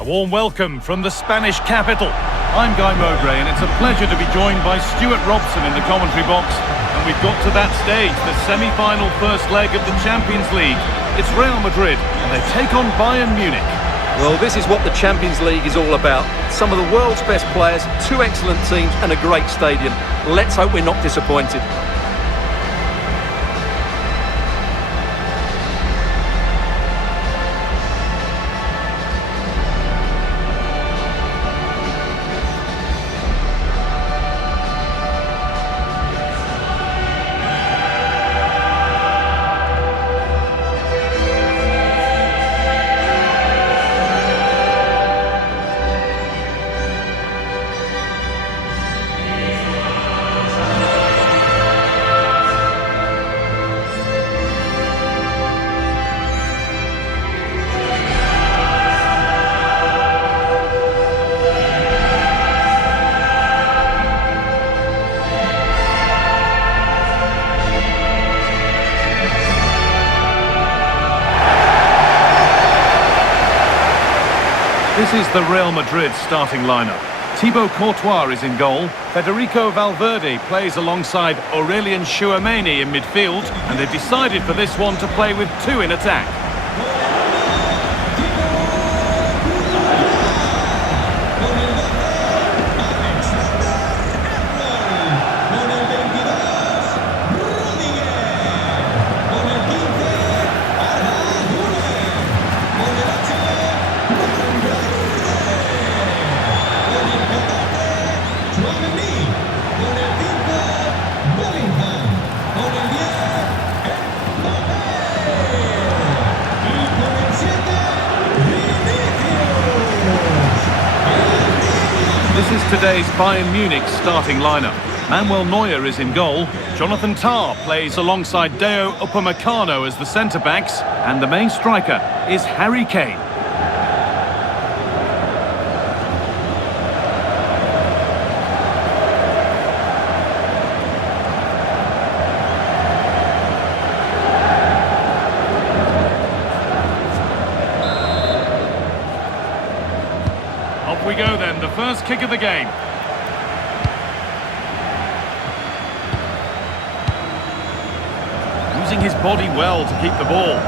A warm welcome from the Spanish capital. I'm Guy Mowbray, and it's a pleasure to be joined by Stuart Robson in the commentary box. And we've got to that stage, the semi-final first leg of the Champions League. It's Real Madrid, and they take on Bayern Munich. Well, this is what the Champions League is all about. Some of the world's best players, two excellent teams and a great stadium. Let's hope we're not disappointed. This is the Real Madrid starting lineup. Thibaut Courtois is in goal. Federico Valverde plays alongside Aurelien Tchouameni in midfield. And they've decided for this one to play with two in attack. This is today's Bayern Munich starting lineup. Manuel Neuer is in goal. Jonathan Tah plays alongside Dayot Upamecano as the centre-backs. And the main striker is Harry Kane. Off we go then, the first kick of the game. Using his body well to keep the ball.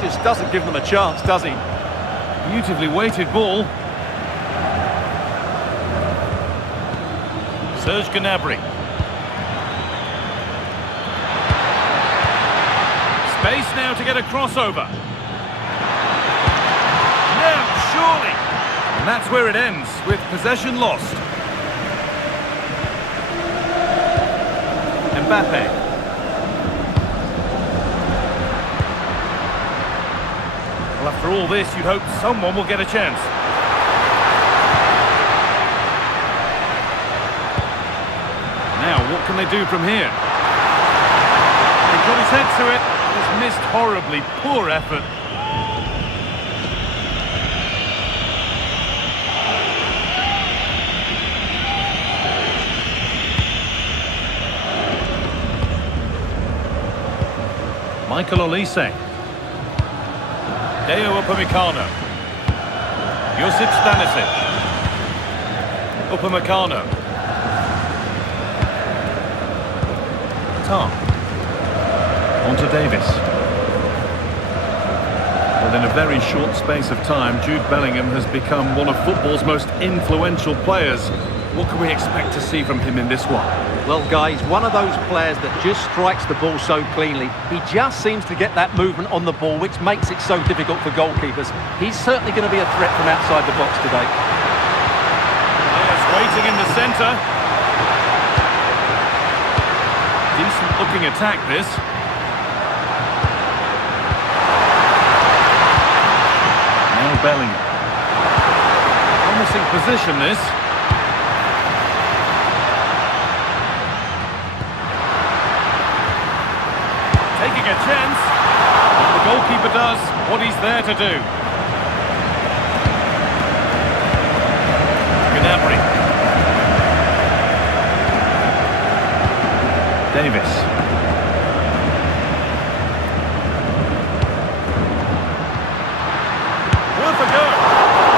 Just doesn't give them a chance, does he? Beautifully weighted ball. Serge Gnabry. Space now to get a crossover. No, surely. And that's where it ends, with possession lost. Mbappe. Well, after all this, you'd hope someone will get a chance. Now, what can they do from here? He got his head to it. He's missed horribly. Poor effort. Michael Olise. Dayot Upamecano. Josip Stanisic. Upamecano. Tah. On to Davis. Well, in a very short space of time, Jude Bellingham has become one of football's most influential players. What can we expect to see from him in this one? Well, Guy, he's one of those players that just strikes the ball so cleanly. He just seems to get that movement on the ball, which makes it so difficult for goalkeepers. He's certainly going to be a threat from outside the box today. Yes, waiting in the centre. Decent looking attack, this. Now Bellingham. Promising position, this. Taking a chance. The goalkeeper does what he's there to do. Gnabry. Davis. Worth a go.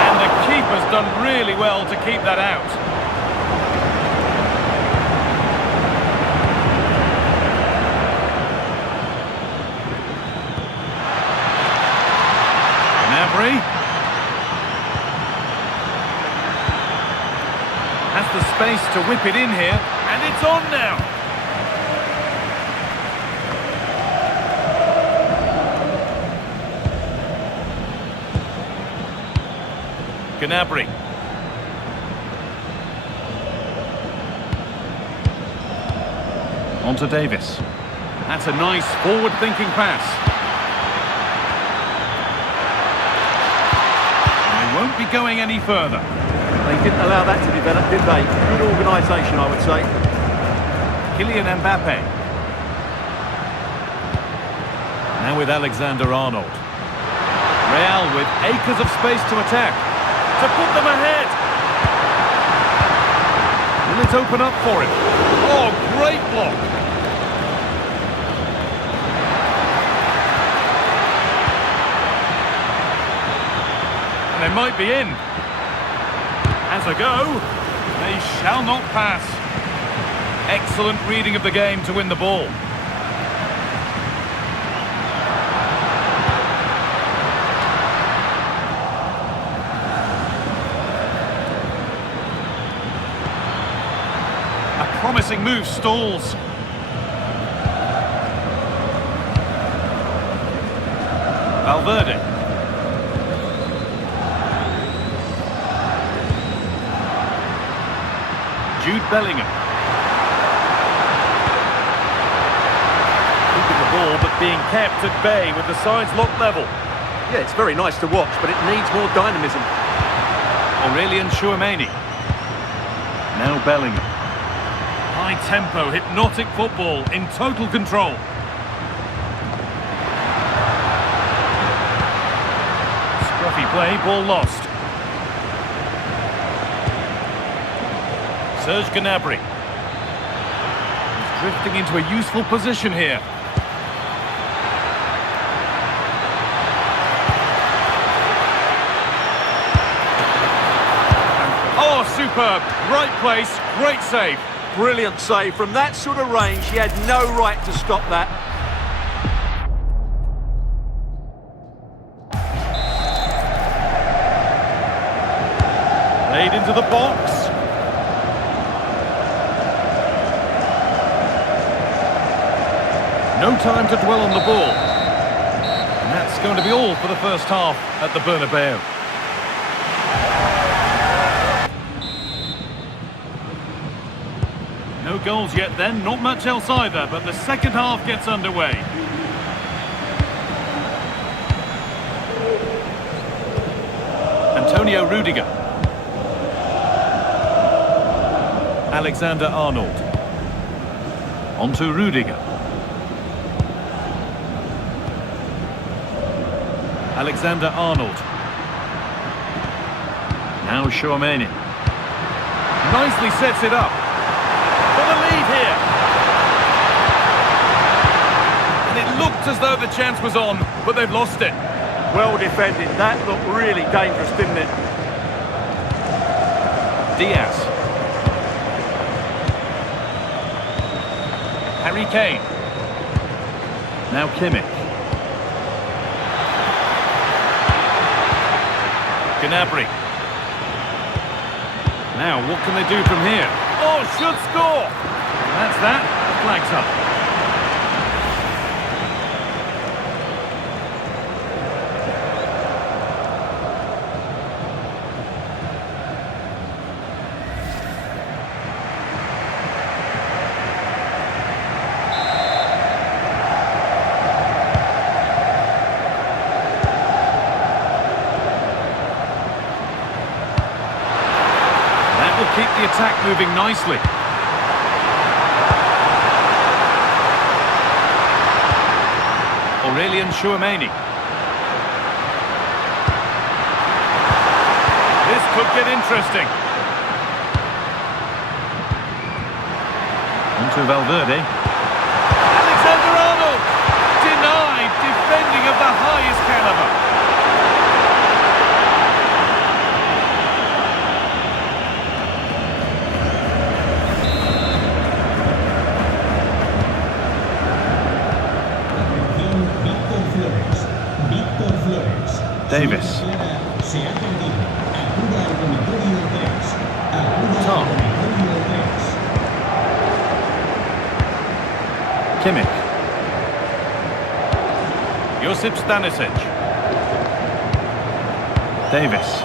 And the done really well to keep that out. Gnabry has the space to whip it in here, and it's on now. Gnabry. On to Davis. That's a nice forward-thinking pass. And they won't be going any further. They didn't allow that to develop, did they? Good organisation, I would say. Kylian Mbappe. Now with Alexander-Arnold. Real with acres of space to attack. To put them ahead. Will it open up for him? Oh, great block. And they might be in. Has a go. They shall not pass. Excellent reading of the game to win the ball. Promising move stalls. Valverde. Jude Bellingham. Keeping the ball but being kept at bay with the sides locked level. Yeah, it's very nice to watch, but it needs more dynamism. Aurelien Tchouameni. Now Bellingham. High tempo, hypnotic football in total control. Scruffy play, ball lost. Serge Gnabry. He's drifting into a useful position here. Oh, superb. Right place, great save. Brilliant save. From that sort of range, he had no right to stop that. Played into the box. No time to dwell on the ball. And that's going to be all for the first half at the Bernabeu. No goals yet then, not much else either, but the second half gets underway. Antonio Rudiger. Alexander-Arnold. On to Rudiger. Alexander-Arnold. Now Tchouameni. Nicely sets it up. For the lead here. And it looked as though the chance was on, but they've lost it. Well defended. That looked really dangerous, didn't it? Diaz. Harry Kane. Now Kimmich. Gnabry. Now, what can they do from here? Oh, should score! That's that. Flags up. Keep the attack moving nicely. Aurelien Tchouameni. This could get interesting. On to Valverde. Alexander-Arnold! Denied, defending of the highest caliber. Davis. Tom. Kimmich. Josip Stanisic. Davis.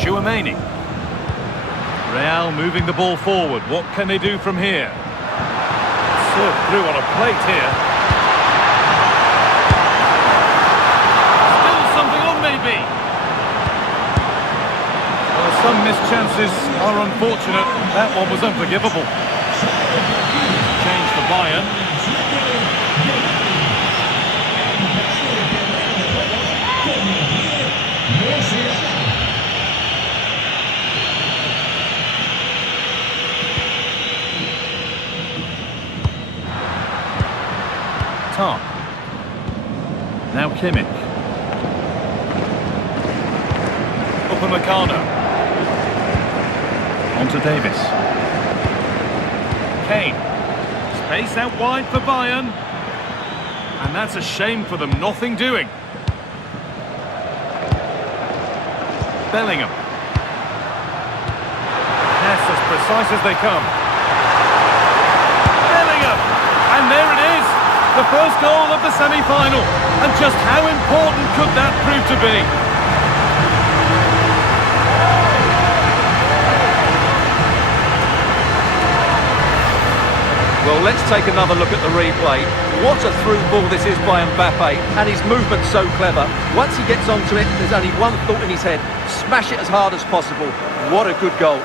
Chouameni. Real moving the ball forward. What can they do from here? Served through on a plate here. Still something on maybe. Well, some missed chances are unfortunate. That one was unforgivable. Change for Bayern. Tom. Now Kimmich. Upamecano. On to Davis. Kane. Space out wide for Bayern. And that's a shame for them. Nothing doing. Bellingham. Yes, as precise as they come. Bellingham. And there it is. The first goal of the semi-final. And just how important could that prove to be? Well, let's take another look at the replay. What a through ball this is by Mbappe, and his movement's so clever. Once he gets onto it, there's only one thought in his head. Smash it as hard as possible. What a good goal.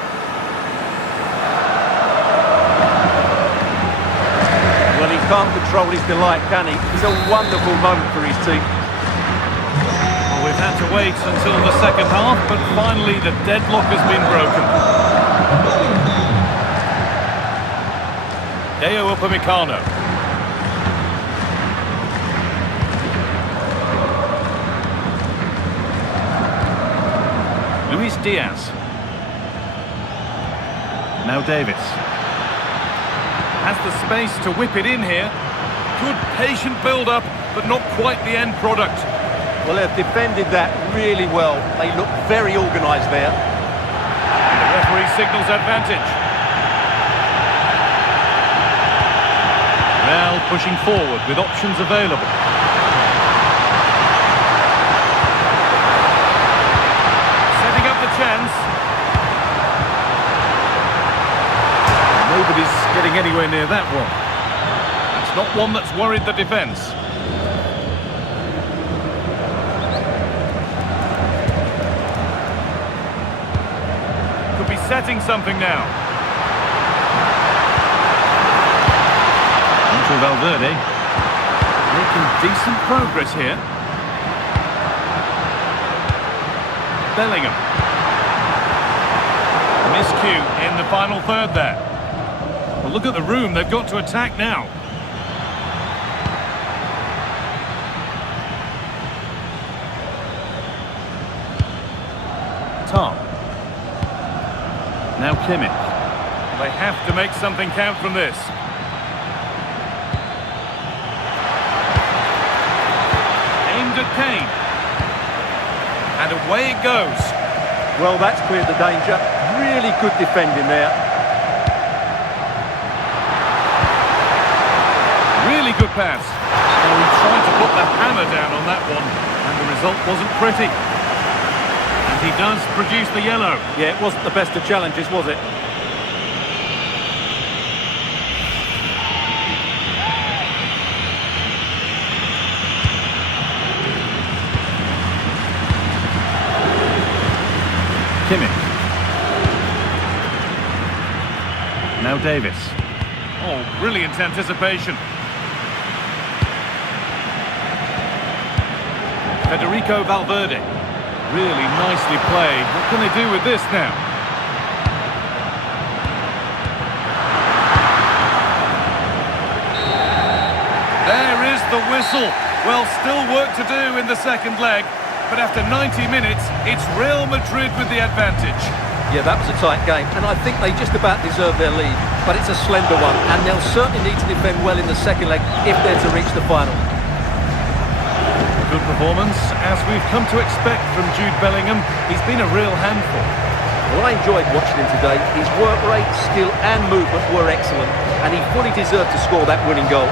Well, he can't control his delight, can he? It's a wonderful moment for his team. Well, we've had to wait until the second half, but finally the deadlock has been broken. Upamecano. Luis Diaz. Now Davis. Has the space to whip it in here. Good patient build-up, but not quite the end product. Well, they've defended that really well. They look very organised there. And the referee signals advantage. Real pushing forward with options available. Setting up the chance. Nobody's getting anywhere near that one. It's not one that's worried the defence. Could be setting something now. Valverde making decent progress here. Bellingham. Miscue in the final third there. Well, look at the room they've got to attack now. Tom. Now Kimmich. They have to make something count from this. At Kane. And away it goes. Well, that's cleared the danger. Really good defending there. Really good pass. Oh, he tried to put the hammer down on that one, and the result wasn't pretty. And he does produce the yellow. Yeah, it wasn't the best of challenges, was it? Kimmich. Now Davis. Oh, brilliant anticipation. Federico Valverde. Really nicely played. What can they do with this now? There is the whistle. Well, still work to do in the second leg. But after 90 minutes, it's Real Madrid with the advantage. Yeah, that was a tight game, and I think they just about deserve their lead, but it's a slender one, and they'll certainly need to defend well in the second leg if they're to reach the final. Good performance, as we've come to expect from Jude Bellingham. He's been a real handful. Well, I enjoyed watching him today. His work rate, skill and movement were excellent, and he fully deserved to score that winning goal.